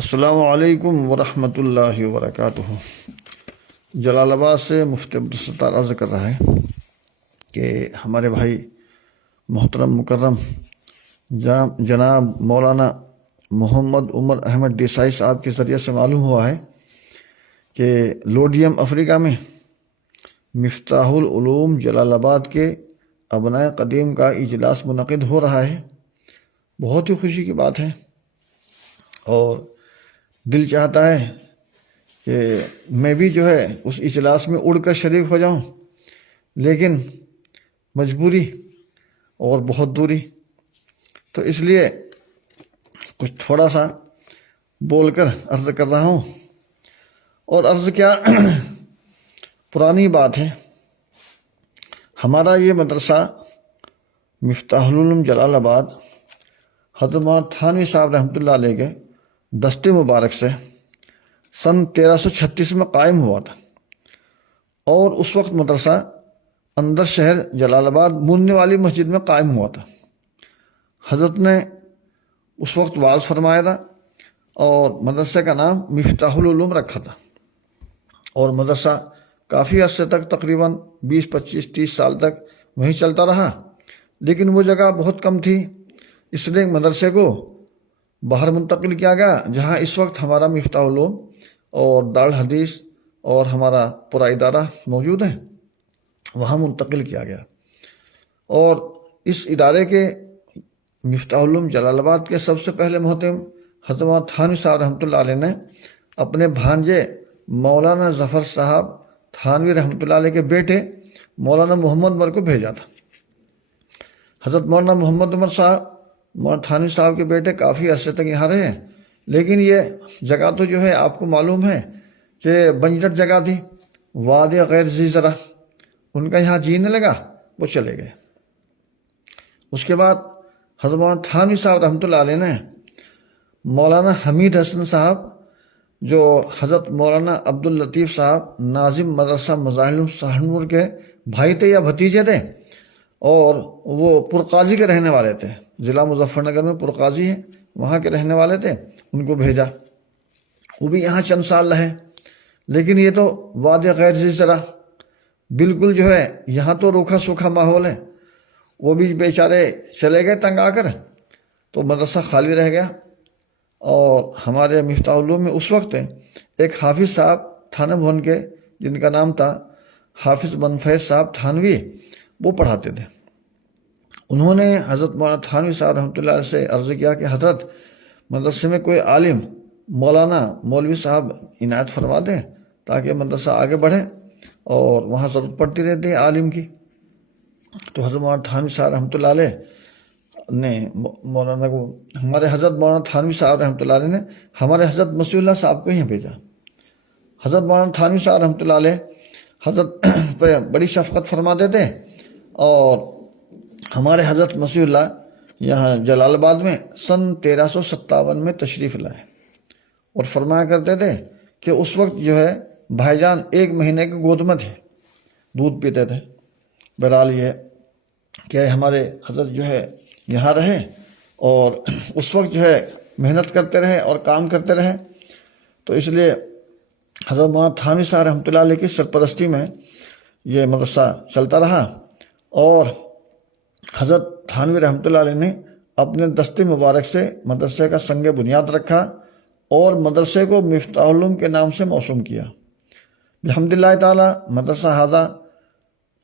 السلام علیکم ورحمۃ اللہ وبرکاتہ۔ جلال آباد سے مفتی عبدالستار عرض کر رہا ہے کہ ہمارے بھائی محترم مکرم جناب مولانا محمد عمر احمد دیسائی صاحب کے ذریعے سے معلوم ہوا ہے کہ لوڈیم افریقہ میں مفتاح العلوم جلال آباد کے ابنائے قدیم کا اجلاس منعقد ہو رہا ہے۔ بہت ہی خوشی کی بات ہے اور دل چاہتا ہے کہ میں بھی اس اجلاس میں اڑ کر شریک ہو جاؤں، لیکن مجبوری اور بہت دوری، تو اس لیے کچھ تھوڑا سا بول کر عرض کر رہا ہوں۔ اور عرض کیا پرانی بات ہے، ہمارا یہ مدرسہ مفتاح العلوم جلال آباد حضرت مولانا تھانوی صاحب رحمۃ اللہ علیہ کے دست مبارک سے سن 1336 میں قائم ہوا تھا، اور اس وقت مدرسہ اندر شہر جلال آباد موننے والی مسجد میں قائم ہوا تھا۔ حضرت نے اس وقت وعظ فرمایا تھا اور مدرسے کا نام مفتاح العلوم رکھا تھا، اور مدرسہ کافی عرصے تک تقریباً 20 25 30 سال تک وہیں چلتا رہا، لیکن وہ جگہ بہت کم تھی، اس لیے مدرسے کو باہر منتقل کیا گیا، جہاں اس وقت ہمارا مفتاح العلوم اور دارالحدیث اور ہمارا پورا ادارہ موجود ہے، وہاں منتقل کیا گیا۔ اور اس ادارے کے مفتاح العلوم جلال آباد کے سب سے پہلے محتم حضرت مولانا تھانوی صاحب رحمۃ اللہ علیہ نے اپنے بھانجے مولانا ظفر صاحب تھانوی رحمۃ اللہ علیہ کے بیٹے مولانا محمد عمر کو بھیجا تھا۔ حضرت مولانا محمد عمر صاحب مولانا تھانوی صاحب کے بیٹے کافی عرصے تک یہاں رہے، لیکن یہ جگہ تو آپ کو معلوم ہے کہ بنجر جگہ تھی، وادی غیر ذی زرع، ان کا یہاں جی نہیں لگا، وہ چلے گئے۔ اس کے بعد حضرت مولانا تھانوی صاحب رحمۃ اللہ علیہ نے مولانا حمید حسن صاحب، جو حضرت مولانا عبداللطیف صاحب ناظم مدرسہ مظاہر سہارنپور کے بھائی تھے یا بھتیجے تھے، اور وہ پرقاضی کے رہنے والے تھے، ضلع مظفر نگر میں پرقاضی ہیں، وہاں کے رہنے والے تھے، ان کو بھیجا۔ وہ بھی یہاں چند سال رہے، لیکن یہ تو وادی غیر ذی زرع، بالکل یہاں تو روکھا سوکھا ماحول ہے، وہ بھی بیچارے چلے گئے تنگ آ کر، تو مدرسہ خالی رہ گیا۔ اور ہمارے مفتاح العلوم میں اس وقت ایک حافظ صاحب تھانہ بھون کے، جن کا نام تھا حافظ بن فیض صاحب تھانوی، وہ پڑھاتے تھے۔ انہوں نے حضرت مولانا تھانوی صاحب رحمۃ اللہ علیہ سے عرض کیا کہ حضرت مدرسے میں کوئی عالم مولانا مولوی صاحب عنایت فرما دیں تاکہ مدرسہ آگے بڑھے، اور وہاں ضرورت پڑتی رہتی ہے عالم کی۔ تو حضرت مولانا تھانوی صاحب رحمۃ اللہ علیہ نے مولانا کو، ہمارے حضرت مولانا تھانوی صاحب رحمۃ اللہ علیہ نے ہمارے حضرت مسیح اللہ صاحب کو یہاں بھیجا۔ حضرت مولانا تھانوی صاحب رحمۃ اللہ علیہ حضرت پہ بڑی شفقت فرماتے تھے، اور ہمارے حضرت مسیح اللہ یہاں جلال آباد میں سن 1357 میں تشریف لائے، اور فرمایا کرتے تھے کہ اس وقت بھائی جان 1 مہینے کے گود میں تھے، دودھ پیتے تھے۔ بہرحال یہ کہ ہمارے حضرت یہاں رہے، اور اس وقت محنت کرتے رہے اور کام کرتے رہے، تو اس لیے حضرت مولانا تھانوی صاحب رحمۃ اللہ علیہ کی سرپرستی میں یہ مدرسہ چلتا رہا، اور حضرت تھانوی رحمۃ اللہ علیہ نے اپنے دست مبارک سے مدرسے کا سنگ بنیاد رکھا، اور مدرسے کو مفتاح العلوم کے نام سے موسوم کیا۔ بحمد اللہ تعالی مدرسہ ھذا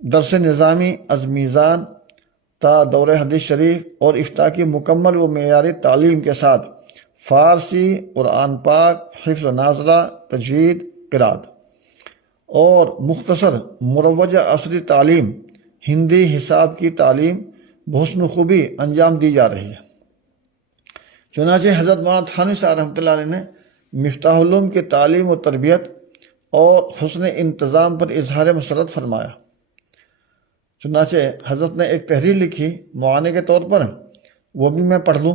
درس نظامی از میزان تا دور حدیث شریف اور افتاء کی مکمل و معیاری تعلیم کے ساتھ فارسی، قرآن پاک، حفظ و نازلہ، تجوید، قرات اور مختصر مروجہ عصری تعلیم، ہندی حساب کی تعلیم بحسن خوبی انجام دی جا رہی ہے۔ چنانچہ حضرت مولانا تھانوی صاحب رحمۃ اللہ علیہ نے مفتاح العلوم کی تعلیم و تربیت اور حسن انتظام پر اظہار مسرت فرمایا۔ چنانچہ حضرت نے ایک تحریر لکھی معانے کے طور پر، وہ بھی میں پڑھ لوں۔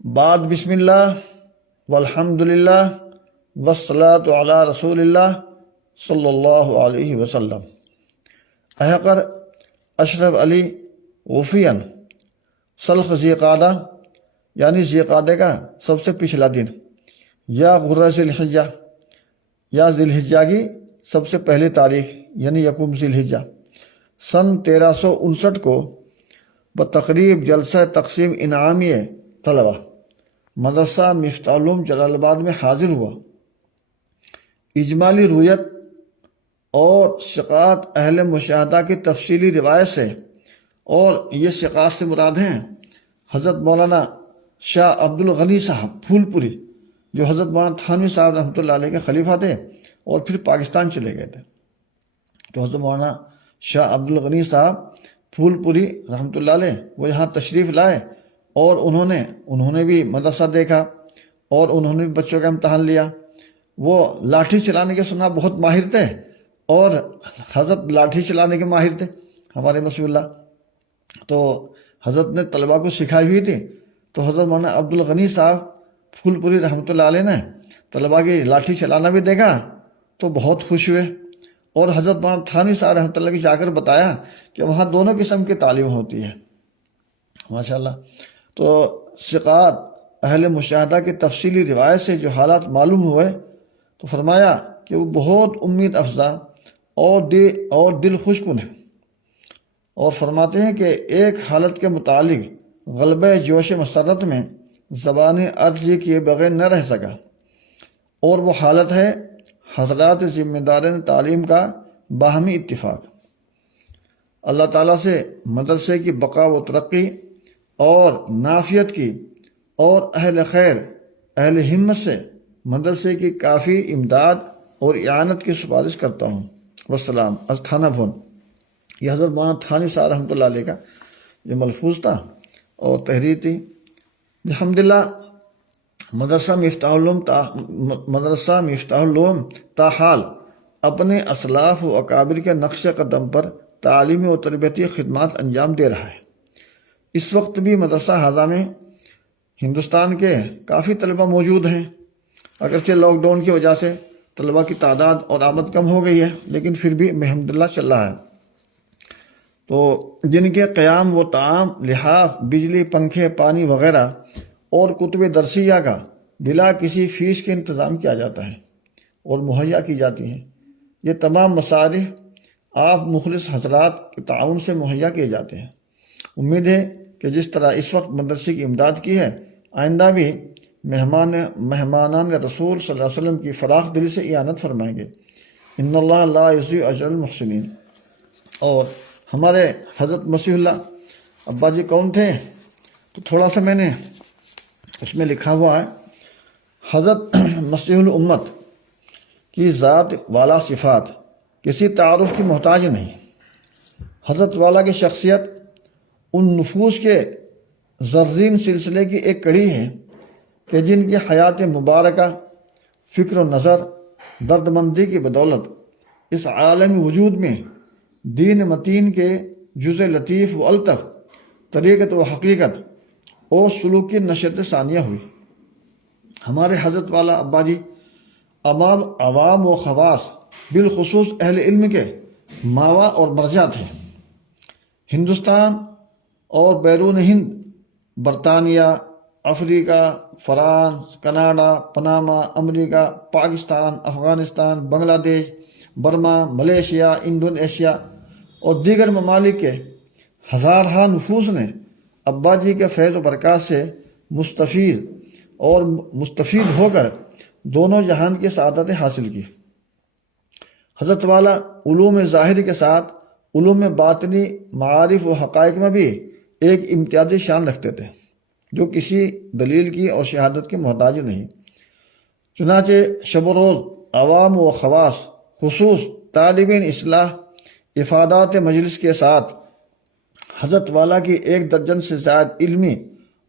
بعد بسم اللہ والحمد للہ والصلاۃ علی رسول اللہ صلی اللہ علیہ وسلم۔ احقر اشرف علی وفین سلخ ذی قادہ یعنی ذیقعدہ کا سب سے پچھلا دن، یا غرہ ذی الحجہ یا ذی الحجہ کی سب سے پہلی تاریخ یعنی یکم ذی الحجہ، سن 1359 کو بتقریب جلسہ تقسیم انعامی طلبہ مدرسہ مفتاح العلوم جلال آباد میں حاضر ہوا۔ اجمالی رویت اور ثقات اہل مشاہدہ کی تفصیلی روایت سے، اور یہ ثقات سے مراد ہیں حضرت مولانا شاہ عبد الغنی صاحب پھول پوری، جو حضرت مولانا تھانوی صاحب رحمۃ اللہ علیہ کے خلیفہ تھے اور پھر پاکستان چلے گئے تھے۔ تو حضرت مولانا شاہ عبد الغنی صاحب پھول پوری رحمۃ اللہ علیہ وہ یہاں تشریف لائے، اور انہوں نے بھی مدرسہ دیکھا، اور انہوں نے بھی بچوں کا امتحان لیا۔ وہ لاٹھی چلانے کے سنا بہت ماہر تھے، اور حضرت لاٹھی چلانے کے ماہر تھے ہمارے مسیح اللہ۔ تو حضرت نے طلبہ کو سکھائی ہوئی تھی، تو حضرت مولانا عبد الغنی صاحب پھول پوری رحمۃ اللہ علیہ نے طلبہ کی لاٹھی چلانا بھی دیکھا تو بہت خوش ہوئے، اور حضرت مولانا تھانوی صاحب رحمۃ اللہ کی جا کر بتایا کہ وہاں دونوں قسم کی تعلیم ہوتی ہے ماشاءاللہ۔ تو ثقات اہل مشاہدہ کی تفصیلی روایت سے جو حالات معلوم ہوئے تو فرمایا کہ وہ بہت امید افزا اور دل خوش کن ہے، اور فرماتے ہیں کہ ایک حالت کے متعلق غلبہ جوش مسرت میں زبان عرضی کیے بغیر نہ رہ سکا، اور وہ حالت ہے حضرات ذمہ داران تعلیم کا باہمی اتفاق۔ اللہ تعالیٰ سے مدرسے کی بقا و ترقی اور نافیت کی، اور اہل خیر اہل ہمت سے مدرسے کی کافی امداد اور اعانت کی سفارش کرتا ہوں۔ والسلام از تھانہ بھون۔ یہ حضرت مولانا تھانوی صاحب رحمۃ اللہ علیہ کا جو ملفوظ تھا اور تحریر تھی۔ الحمدللہ مدرسہ مفتاح العلوم تاحال اپنے اسلاف و اکابر کے نقش قدم پر تعلیمی و تربیتی خدمات انجام دے رہا ہے۔ اس وقت بھی مدرسہ ہذا میں ہندوستان کے کافی طلبہ موجود ہیں، اگرچہ لاک ڈاؤن کی وجہ سے طلبہ کی تعداد اور آمد کم ہو گئی ہے، لیکن پھر بھی الحمدللہ چل رہا ہے۔ تو جن کے قیام و طعام، لحاف، بجلی، پنکھے، پانی وغیرہ اور کتب درسیہ کا بلا کسی فیس کے انتظام کیا جاتا ہے اور مہیا کی جاتی ہیں۔ یہ تمام مصارف آپ مخلص حضرات کے تعاون سے مہیا کیے جاتے ہیں۔ امید ہے کہ جس طرح اس وقت مدرسے کی امداد کی ہے، آئندہ بھی مہمانان رسول صلی اللہ علیہ وسلم کی فراخ دلی سے اعانت فرمائیں گے۔ ان اللہ لا یضیع اجر المحسنین۔ اور ہمارے حضرت مسیح اللہ ابا جی کون تھے؟ تو تھوڑا سا میں نے اس میں لکھا ہوا ہے، حضرت مسیح الامت کی ذات والا صفات کسی تعارف کی محتاج نہیں۔ حضرت والا کی شخصیت ان نفوس کے زرین سلسلے کی ایک کڑی ہے کہ جن کی حیات مبارکہ، فکر و نظر، درد مندی کی بدولت اس عالمی وجود میں دین متین کے جزء لطیف و الطف، طریقت و حقیقت اور سلوک کی نشرت ثانیہ ہوئی۔ ہمارے حضرت والا ابا جی عوام و خواص بالخصوص اہل علم کے ماوا اور مرجع تھے۔ ہندوستان اور بیرون ہند، برطانیہ، افریقہ، فرانس، کینیڈا، پناما، امریکہ، پاکستان، افغانستان، بنگلہ دیش، برما، ملیشیا، انڈونیشیا اور دیگر ممالک کے ہزارہا نفوس نے ابا جی کے فیض و برکات سے مستفید ہو کر دونوں جہان کی سعادتیں حاصل کی۔ حضرت والا علوم ظاہری کے ساتھ علوم باطنی، معارف و حقائق میں بھی ایک امتیازی شان رکھتے تھے جو کسی دلیل کی اور شہادت کی محتاج نہیں۔ چنانچہ شب و روز عوام و خواص، خصوص طالبین اصلاح، افادات مجلس کے ساتھ حضرت والا کی 1 درجن سے زائد علمی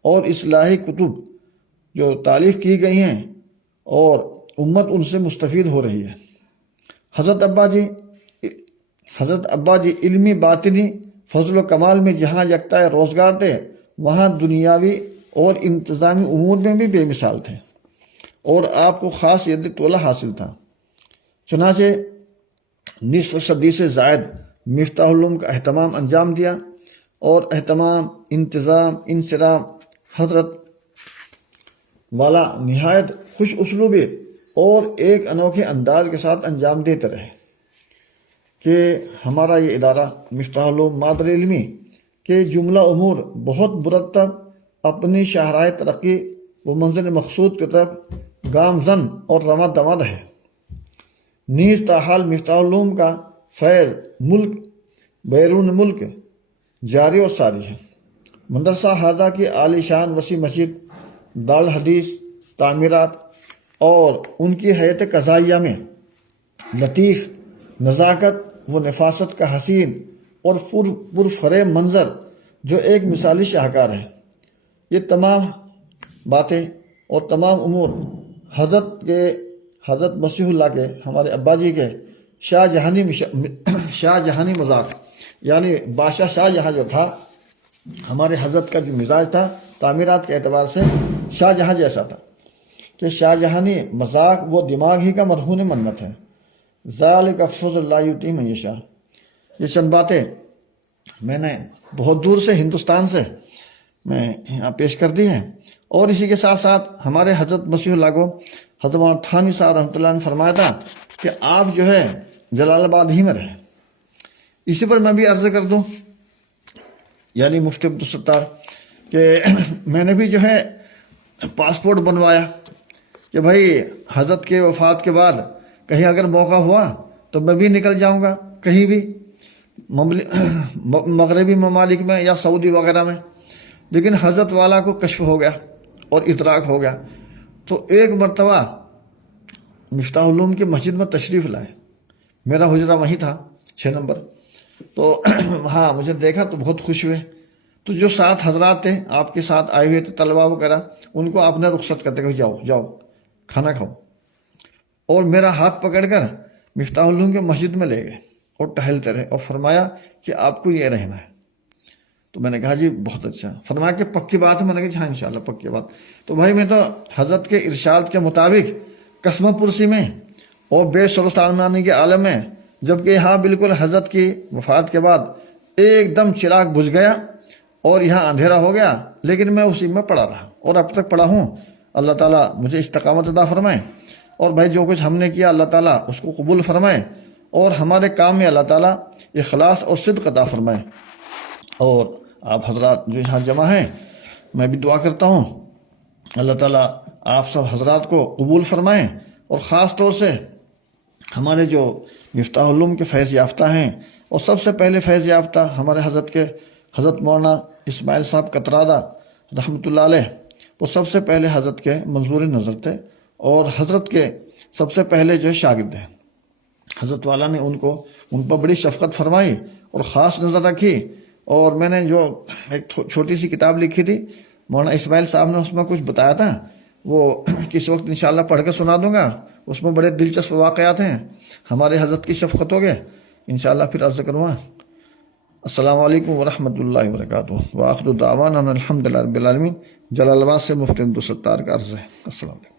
اور اصلاحی کتب جو تالیف کی گئی ہیں اور امت ان سے مستفید ہو رہی ہے۔ حضرت ابا جی علمی باطنی فضل و کمال میں جہاں یکتا روزگار تھے، وہاں دنیاوی اور انتظامی امور میں بھی بے مثال تھے، اور آپ کو خاص ید طولہ حاصل تھا۔ چنانچہ نصف صدی سے زائد مفتاح العلوم کا اہتمام انجام دیا، اور اہتمام، انتظام، انصرام حضرت والا نہایت خوش اسلوبی اور ایک انوکھے انداز کے ساتھ انجام دیتے رہے کہ ہمارا یہ ادارہ مفتاح العلوم مادر علمی کے جملہ امور بہت مرتب اپنی شاہراہ ترقی و منزل مقصود کی طرف گامزن اور رواں دواں ہے۔ نیز تاحال مفتاح العلوم کا فیض ملک بیرون ملک جاری اور ساری ہے۔ مدرسہ ہذا کی عالی شان وسیع مسجد، دارالحدیث، تعمیرات اور ان کی حیات قضائیہ میں لطیف نزاکت و نفاست کا حسین اور پرفریب منظر جو ایک مثالی شاہکار ہے۔ یہ تمام باتیں اور تمام امور حضرت مسیح اللہ کے ہمارے ابا جی کے شاہ جہانی مذاق، یعنی بادشاہ شاہ جہاں جو تھا، ہمارے حضرت کا جو مزاج تھا تعمیرات کے اعتبار سے شاہ جہاں جیسا تھا کہ شاہ جہانی مذاق وہ دماغ ہی کا مرہون منت ہے۔ ذالک فضل اللہ یؤتیہ من یشاء۔ یہ چند باتیں میں نے بہت دور سے ہندوستان سے میں یہاں پیش کر دی ہیں، اور اسی کے ساتھ ساتھ ہمارے حضرت مسیح اللہ کو حضرت مولانا تھانوی صاحب رحمۃ اللہ نے فرمایا تھا کہ آپ جو ہے جلال آباد ہی میں رہیں۔ اسی پر میں بھی عرض کر دوں، یعنی مفتی عبدالستار، کہ میں نے بھی جو ہے پاسپورٹ بنوایا کہ بھائی حضرت کے وفات کے بعد کہیں اگر موقع ہوا تو میں بھی نکل جاؤں گا کہیں بھی مغربی ممالک میں یا سعودی وغیرہ میں۔ لیکن حضرت والا کو کشف ہو گیا اور ادراک ہو گیا، تو ایک مرتبہ مفتاح العلوم کی مسجد میں تشریف لائے۔ میرا حجرہ وہیں تھا 6 نمبر، تو وہاں مجھے دیکھا تو بہت خوش ہوئے۔ تو جو 7 حضرات تھے آپ کے ساتھ آئے ہوئے تھے طلباء وغیرہ، ان کو آپ نے رخصت کرتے کہ جاؤ جاؤ کھانا کھاؤ، اور میرا ہاتھ پکڑ کر مفتاح العلوم کے مسجد میں لے گئے اور ٹہلتے رہے، اور فرمایا کہ آپ کو یہ رہنا ہے۔ تو میں نے کہا جی بہت اچھا۔ فرمایا کہ پکی بات ہے؟ میں نے کہا ہاں انشاءاللہ پکی بات۔ تو بھائی میں تو حضرت کے ارشاد کے مطابق قسم پرسی میں اور بے سر و سامانی کے عالم میں، جبکہ یہاں بالکل حضرت کی وفات کے بعد ایک دم چراغ بجھ گیا اور یہاں اندھیرا ہو گیا، لیکن میں اسی میں پڑا رہا اور اب تک پڑا ہوں۔ اللہ تعالیٰ مجھے استقامت عطا فرمائے، اور بھائی جو کچھ ہم نے کیا اللہ تعالیٰ اس کو قبول فرمائے، اور ہمارے کام میں اللہ تعالیٰ اخلاص اور صدق عطا فرمائے۔ اور آپ حضرات جو یہاں جمع ہیں، میں بھی دعا کرتا ہوں اللہ تعالیٰ آپ سب حضرات کو قبول فرمائیں، اور خاص طور سے ہمارے جو مفتاح العلوم کے فیض یافتہ ہیں، اور سب سے پہلے فیض یافتہ ہمارے حضرت مولانا اسماعیل صاحب کترادہ رحمۃ اللہ علیہ، وہ سب سے پہلے حضرت کے منظور نظر تھے، اور حضرت کے سب سے پہلے جو شاگرد ہیں۔ حضرت والا نے ان پر بڑی شفقت فرمائی اور خاص نظر رکھی، اور میں نے جو ایک چھوٹی سی کتاب لکھی تھی مولانا اسماعیل صاحب نے، اس میں کچھ بتایا تھا، وہ کس وقت انشاءاللہ پڑھ کے سنا دوں گا۔ اس میں بڑے دلچسپ واقعات ہیں ہمارے حضرت کی شفقتوں کے، انشاءاللہ پھر عرض کروں گا۔ السلام علیکم ورحمۃ اللہ وبرکاتہ، وآخر دعوانا الحمدللہ رب العالمین۔ جلال آباد سے مفتی عبدالستار کا عرض ہے۔ السلام علیکم۔